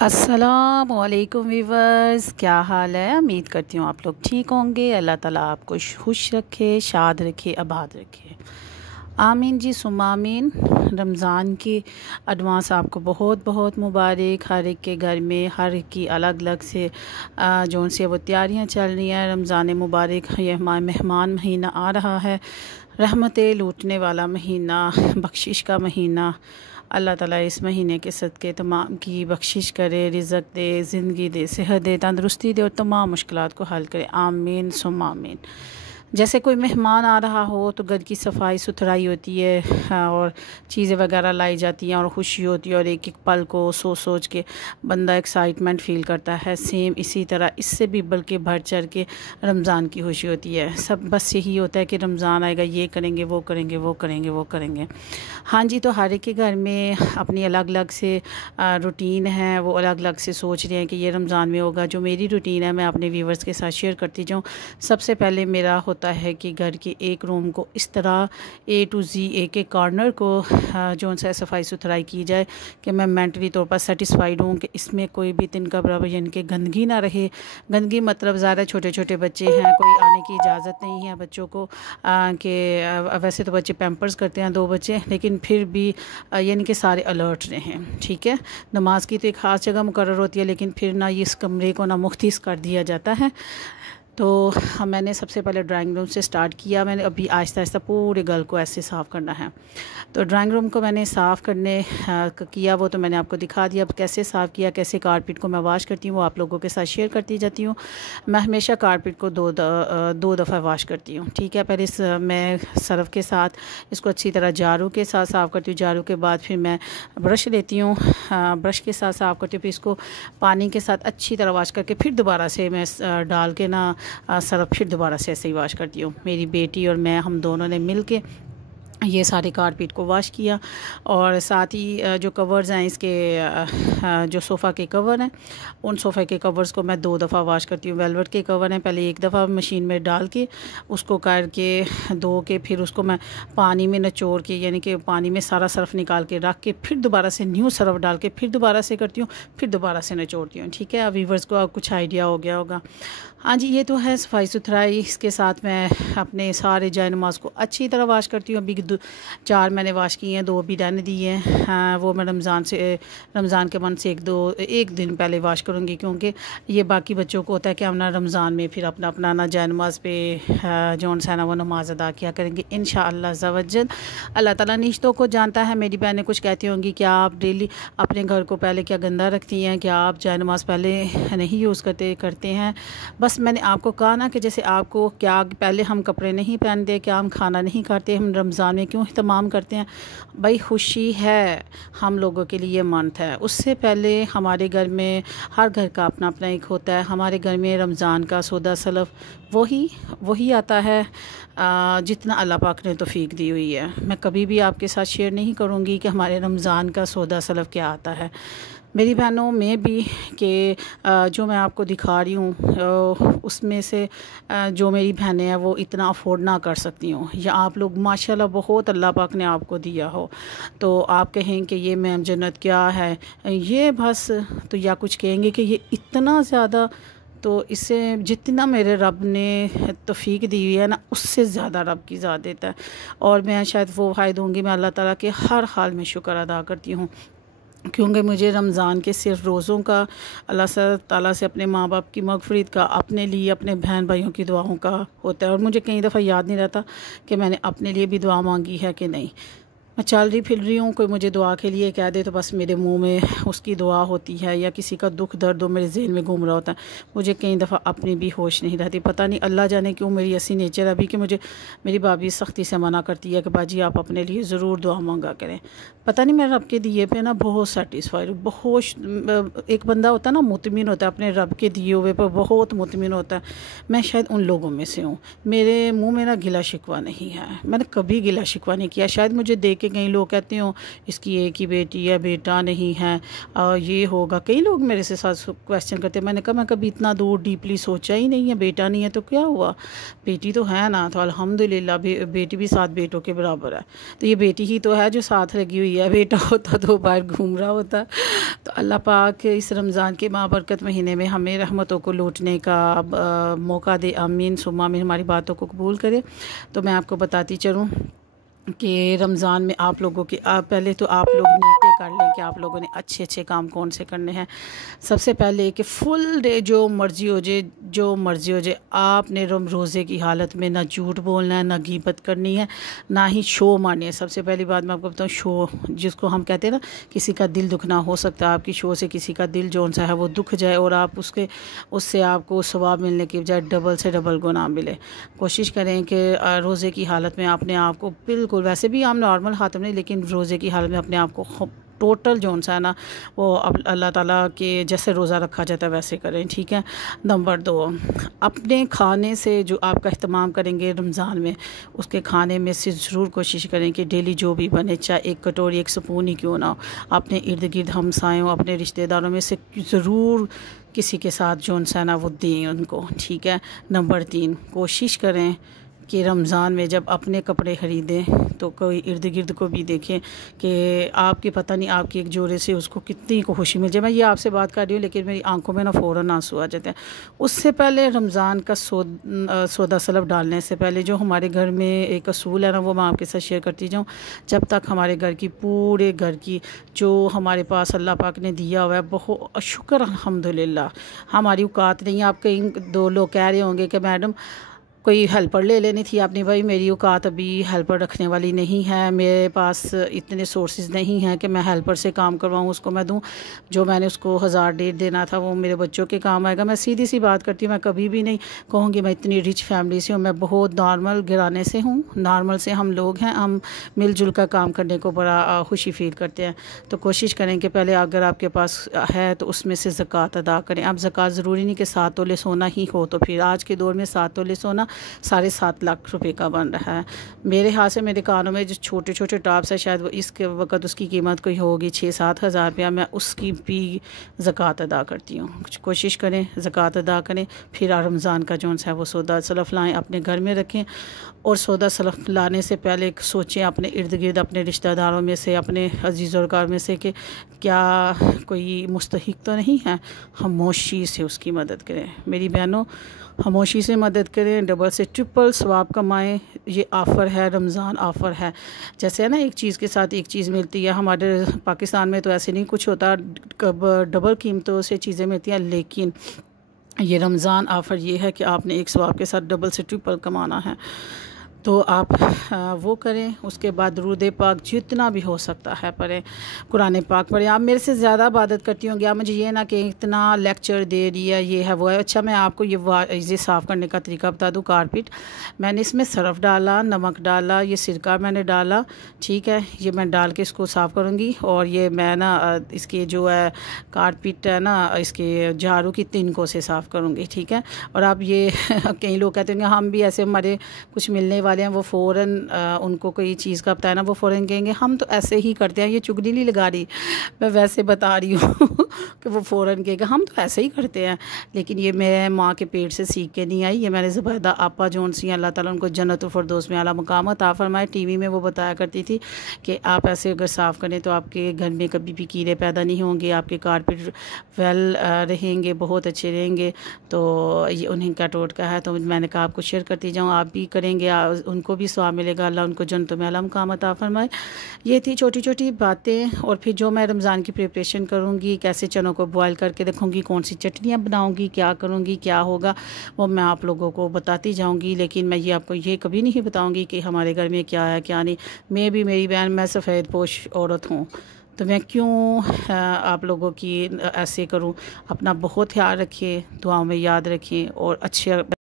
अस्सलामुअलैकुम वीवर्स, क्या हाल है। उम्मीद करती हूँ आप लोग ठीक होंगे। अल्लाह ताला आपको खुश रखे, शाद रखे, आबाद रखे। आमीन जी सुम्मा आमीन। रमज़ान की एडवांस आपको बहुत बहुत मुबारक। हर एक के घर में हर एक की अलग अलग से जो से वो तैयारियाँ चल रही हैं। रमज़ान मुबारक ये मेहमान महीना आ रहा है, रहमतें लूटने वाला महीना, बख्शिश का महीना। अल्लाह ताला इस महीने के सदक़े तमाम की बख्शिश करे, रिज़्क़ दे, ज़िंदगी दे, सेहत दे, तंदरुस्ती दे और तमाम मुश्किलात को हल करे। आमीन सुम्मा आमीन। जैसे कोई मेहमान आ रहा हो तो घर की सफाई सुथराई होती है, और चीज़ें वगैरह लाई जाती हैं और ख़ुशी होती है, और एक एक पल को सोच सोच के बंदा एक्साइटमेंट फ़ील करता है। सेम इसी तरह इससे भी बल्कि बढ़ चढ़ के रमज़ान की खुशी होती है। सब बस यही होता है कि रमज़ान आएगा, ये करेंगे, वो करेंगे, वो करेंगे, वो करेंगे। हाँ जी, तो हर एक के घर में अपनी अलग अलग से रूटीन है, वो अलग अलग से सोच रहे हैं कि ये रमज़ान में होगा। जो मेरी रूटीन है मैं अपने व्यूवर्स के साथ शेयर करती जाऊँ। सबसे पहले मेरा होता है कि घर के एक रूम को इस तरह A to Z एक एक कॉर्नर को जो सा सफाई सुथराई की जाए कि मैं मेंटली तौर पर सेटिस्फाइड हूँ कि इसमें कोई भी तिनका बराबर यानी कि गंदगी ना रहे। गंदगी मतलब ज़्यादा छोटे छोटे बच्चे हैं, कोई आने की इजाज़त नहीं है बच्चों को कि वैसे तो बच्चे पैम्पर्स करते हैं 2 बच्चे, लेकिन फिर भी यानी कि सारे अलर्ट रहें। ठीक है, नमाज की तो एक ख़ास जगह मुकर्रर होती है, लेकिन फिर ना इस कमरे को ना मुख्तिस कर दिया जाता है। तो मैंने सबसे पहले ड्राइंग रूम से स्टार्ट किया। मैंने अभी आहिस्ता आहिस्ता पूरे घर को ऐसे साफ़ करना है। तो ड्राइंग रूम को मैंने साफ़ करने किया, वो तो मैंने आपको दिखा दिया। अब कैसे साफ़ किया, कैसे कारपेट को मैं वाश करती हूँ वो आप लोगों के साथ शेयर करती जाती हूँ। मैं हमेशा कारपेट को दो दफ़ा वाश करती हूँ। ठीक है, पहले मैं सर्फ़ के साथ इसको अच्छी तरह झाड़ू के साथ साफ़ करती हूँ। झाड़ू के बाद फिर मैं ब्रश लेती हूँ, ब्रश के साथ साफ़ करती हूँ। फिर इसको पानी के साथ अच्छी तरह वाश करके फिर दोबारा से मैं डाल के ना सर्फ़ फिर दोबारा से ऐसे ही वाश करती हूँ। मेरी बेटी और मैं हम दोनों ने मिल के ये सारे कारपेट को वाश किया। और साथ ही जो कवर्स हैं इसके जो सोफ़ा के कवर हैं, उन सोफ़े के कवर्स को मैं 2 दफ़ा वाश करती हूँ। वेलवेट के कवर हैं, पहले एक दफ़ा मशीन में डाल के उसको करके धो के फिर उसको मैं पानी में निचोड़ के यानी कि पानी में सारा सर्फ़ निकाल के रख के फिर दोबारा से न्यू सर्फ़ डाल के फिर दोबारा से करती हूँ, फिर दोबारा से निचोड़ती हूँ। ठीक है, अब व्यूअर्स को कुछ आइडिया हो गया होगा। हाँ जी, ये तो है सफाई सुथराई। इसके साथ मैं अपने सारे जाए नमाज को अच्छी तरह वाश करती हूँ। अभी 4 मैंने वाश किए हैं, 2 अभी रहने दिए हैं। हाँ, वो मैं रमज़ान के मन से एक दिन पहले वाश करूँगी, क्योंकि ये बाकी बच्चों को होता है कि हम ना रमज़ान में फिर अपना ना जाए नमाज पे जौन सा ना वो नमाज अदा किया करेंगे इंशाअल्लाह ज़वज्जल। अल्लाह ताला निश्तों को जानता है। मेरी बहनें कुछ कहती होंगी कि आप डेली अपने घर को पहले क्या गंदा रखती हैं, क्या आप जाए नमाज पहले नहीं यूज़ करते हैं। बस मैंने आपको कहा ना कि जैसे आपको क्या पहले हम कपड़े नहीं पहनते, क्या हम खाना नहीं खाते, हम रमज़ान में क्यों इत्माम करते हैं। भाई खुशी है हम लोगों के लिए मंथ है। उससे पहले हमारे घर में हर घर का अपना अपना एक होता है। हमारे घर में रमज़ान का सौदा सलफ़ वही आता है जितना अल्लाह पाक ने तौफीक दी हुई है। मैं कभी भी आपके साथ शेयर नहीं करूँगी कि हमारे रमज़ान का सौदा सलफ़ क्या आता है। मेरी बहनों में भी कि जो मैं आपको दिखा रही हूँ उसमें से जो मेरी बहनें हैं वो इतना अफोर्ड ना कर सकती हूँ, या आप लोग माशाल्लाह बहुत अल्लाह पाक ने आपको दिया हो तो आप कहें कि ये मैम जन्नत क्या है ये बस, तो या कुछ कहेंगे कि ये इतना ज़्यादा, तो इससे जितना मेरे रब ने तौफीक दी हुई है ना उससे ज़्यादा रब की ज़ात देता है। और मैं शायद वो फ़ायद दूँगी, मैं अल्लाह ताला के हर हाल में शुक्र अदा करती हूँ, क्योंकि मुझे रमज़ान के सिर्फ रोज़ों का अल्लाह ताला से अपने माँ बाप की मग़फ़िरत का, अपने लिए अपने बहन भाइयों की दुआओं का होता है। और मुझे कई दफ़ा याद नहीं रहता कि मैंने अपने लिए भी दुआ मांगी है कि नहीं। मैं चल रही फिर रही हूँ, कोई मुझे दुआ के लिए कह दे तो बस मेरे मुंह में उसकी दुआ होती है, या किसी का दुख दर्द हो मेरे ज़हन में घूम रहा होता है। मुझे कई दफ़ा अपनी भी होश नहीं रहती। पता नहीं अल्लाह जाने क्यों मेरी ऐसी नेचर है अभी कि मुझे मेरी भाभी सख्ती से मना करती है कि बाजी आप अपने लिए ज़रूर दुआ मांगा करें। पता नहीं मैं रब के दिए पे ना बहुत सेटिस्फाइड हूँ। बहुत एक बंदा होता है ना मुतमिन होता है अपने रब के दिए हुए पर, बहुत मुतमिन होता है। मैं शायद उन लोगों में से हूँ। मेरे मुँह में ना गिला शिकवा नहीं है, मैंने कभी गिला शिकवा नहीं किया। शायद मुझे देख के कई लोग कहते हो इसकी एक ही बेटी है, बेटा नहीं है, ये होगा। कई लोग मेरे से साथ क्वेश्चन करते हैं। मैंने कहा मैं कभी इतना दूर डीपली सोचा ही नहीं है, बेटा नहीं है तो क्या हुआ, बेटी तो है ना, तो अल्हम्दुलिल्लाह बेटी भी 7 बेटों के बराबर है। तो ये बेटी ही तो है जो साथ लगी हुई है, बेटा होता तो बाहर घूम रहा होता। तो अल्लाह पाक इस रमज़ान के बाबरकत महीने में हमें रहमतों को लूटने का मौका दे। आमीन सुम्मा आमीन। हमारी बातों को कबूल करे। तो मैं आपको बताती चलूँ कि रमज़ान में आप लोगों की पहले तो आप लोग नीयतें कर लें कि आप लोगों ने अच्छे अच्छे काम कौन से करने हैं। सबसे पहले कि फुल डे जो मर्ज़ी हो जाए आपने रोज़े की हालत में ना झूठ बोलना है, ना गीबत करनी है, ना ही शो मारनी है। सबसे पहली बात मैं आपको बताऊँ, शो जिसको हम कहते हैं ना, किसी का दिल दुखना हो सकता है, आपकी शो से किसी का दिल जौन सा है वो दुख जाए और आप उससे आपको सवाब मिलने की बजाय डबल से डबल गुनाह मिले। कोशिश करें कि रोज़े की हालत में अपने आप को बिल्कुल, वैसे भी हम नॉर्मल हाथ में, लेकिन रोज़े की हालत में अपने आप को टोटल जौन सा है ना वो अल्लाह ताला के जैसे रोज़ा रखा जाता है वैसे करें, ठीक है। नंबर 2, अपने खाने से जो आपका इस्तेमाल करेंगे रमज़ान में, उसके खाने में से ज़रूर कोशिश करें कि डेली जो भी बने, चाहे एक कटोरी एक स्पून ही क्यों ना हो, अपने इर्द गिर्द हमसायों अपने रिश्तेदारों में से ज़रूर किसी के साथ जौन सा है ना वो दें उनको, ठीक है। नंबर 3, कोशिश करें कि रमज़ान में जब अपने कपड़े ख़रीदें तो कोई इर्द गिर्द को भी देखें कि आपकी पता नहीं आपकी एक जोड़े से उसको कितनी को खुशी मिल जाए। मैं ये आपसे बात कर रही हूँ लेकिन मेरी आंखों में ना फ़ौरन आंसू आ जाते हैं। उससे पहले रमज़ान का सौदा सलफ डालने से पहले जो हमारे घर में एक असूल है ना वो मैं आपके साथ शेयर करती जाऊँ। जब तक हमारे घर की पूरे घर की जो हमारे पास अल्लाह पाक ने दिया हुआ है, बहुत शुक्र अल्हम्दुलिल्लाह, हमारी औकात नहीं है। आप कई 2 लोग कह रहे होंगे कि मैडम कोई हेल्पर ले लेनी थी आपने। भाई मेरी औकात अभी हेल्पर रखने वाली नहीं है, मेरे पास इतने सोर्सेज नहीं हैं कि मैं हेल्पर से काम करवाऊँ, उसको मैं दूँ जो मैंने उसको 1000-1,500 देना था वो मेरे बच्चों के काम आएगा। मैं सीधी सी बात करती हूँ, मैं कभी भी नहीं कहूँगी मैं इतनी रिच फैमिली से हूँ, मैं बहुत नॉर्मल घराने से हूँ। नॉर्मल से हम लोग हैं, हम मिलजुल कर काम करने को बड़ा खुशी फील करते हैं। तो कोशिश करें कि पहले अगर आपके पास है तो उसमें से ज़कात अदा करें। अब ज़कात ज़रूरी नहीं कि 7 तोले सोना ही हो, तो फिर आज के दौर में 7 तोले सोना 7.5 लाख रुपए का बन रहा है। मेरे हाथ से मेरे कानों में जो छोटे छोटे टॉप्स है, शायद वो इसके वक्त उसकी कीमत कोई होगी 6-7 हज़ार रुपया, मैं उसकी भी ज़कात अदा करती हूँ। कोशिश करें ज़कात अदा करें। फिर रमज़ान का जौन सा है वो सौदा सलफ़ लाएँ, अपने घर में रखें। और सौदा सलफ़ लाने से पहले सोचें अपने इर्द गिर्द अपने रिश्तेदारों में से, अपने अजीज़ और कार में से कि क्या कोई मुस्तहिक तो नहीं है, खामोशी से उसकी मदद करें। मेरी बहनों, खामोशी से मदद करें, डबल से ट्रिपल सवाब कमाएं। ये ऑफ़र है, रमज़ान ऑफ़र है। जैसे है ना एक चीज़ के साथ एक चीज़ मिलती है, हमारे पाकिस्तान में तो ऐसे नहीं कुछ होता, डबल कीमतों से चीज़ें मिलती हैं, लेकिन ये रमज़ान ऑफ़र ये है कि आपने एक सवाब के साथ डबल से ट्रिपल कमाना है। तो आप वो करें। उसके बाद दुरूद पाक जितना भी हो सकता है पढ़ें, कुरान पाक पढ़ें। आप मेरे से ज़्यादा इबादत करती होंगी, आप मुझे ये ना कि इतना लेक्चर दे रही है, ये है वो है। अच्छा, मैं आपको ये साफ़ करने का तरीका बता दूँ। कारपेट मैंने इसमें सरफ़ डाला, नमक डाला, ये सिरका मैंने डाला, ठीक है। ये मैं डाल के इसको साफ़ करूँगी। और ये मैं ना इसके जो है कारपेट है ना, इसके झाड़ू की तिनकों से साफ़ करूँगी, ठीक है। और आप ये कई लोग कहते होंगे हम भी ऐसे, हमारे कुछ मिलने वाले हैं वो फ़ौरन उनको कोई चीज़ का बताया ना वो फ़ौरन कहेंगे हम तो ऐसे ही करते हैं। ये चुगली नहीं लगा रही, मैं वैसे बता रही हूँ कि वो फ़ौरन कहेगा हम तो ऐसे ही करते हैं। लेकिन ये मैं माँ के पेट से सीख के नहीं आई, ये मैंने ज़ुबैदा आपा जौन सी अल्लाह ताला उनको जन्नत फ़िरदौस में आला मकाम अता फरमाए, टीवी में वो बताया करती थी कि आप ऐसे अगर साफ़ करें तो आपके घर में कभी भी कीड़े पैदा नहीं होंगे, आपके कारपेट वेल रहेंगे, बहुत अच्छे रहेंगे। तो ये उन्हीं का टोटका है, तो मैंने कहा आपको शेयर करती जाऊँ, आप भी करेंगे, उनको भी सवाब मिलेगा, अल्लाह उनको जन्नत में आला मकाम अता फरमाए। ये थी छोटी छोटी बातें। और फिर जो मैं रमज़ान की प्रिपरेशन करूँगी, कैसे चनों को बॉयल करके रखूँगी, कौन सी चटनियाँ बनाऊँगी, क्या करूँगी, क्या होगा, वो मैं आप लोगों को बताती जाऊँगी। लेकिन मैं ये आपको ये कभी नहीं बताऊँगी कि हमारे घर में क्या है क्या नहीं। मैं भी, मेरी बहन, मैं सफ़ेद पोश औरत हूँ, तो मैं क्यों आप लोगों की ऐसे करूं। अपना बहुत ख्याल रखिए, दुआओं में याद रखिए और अच्छे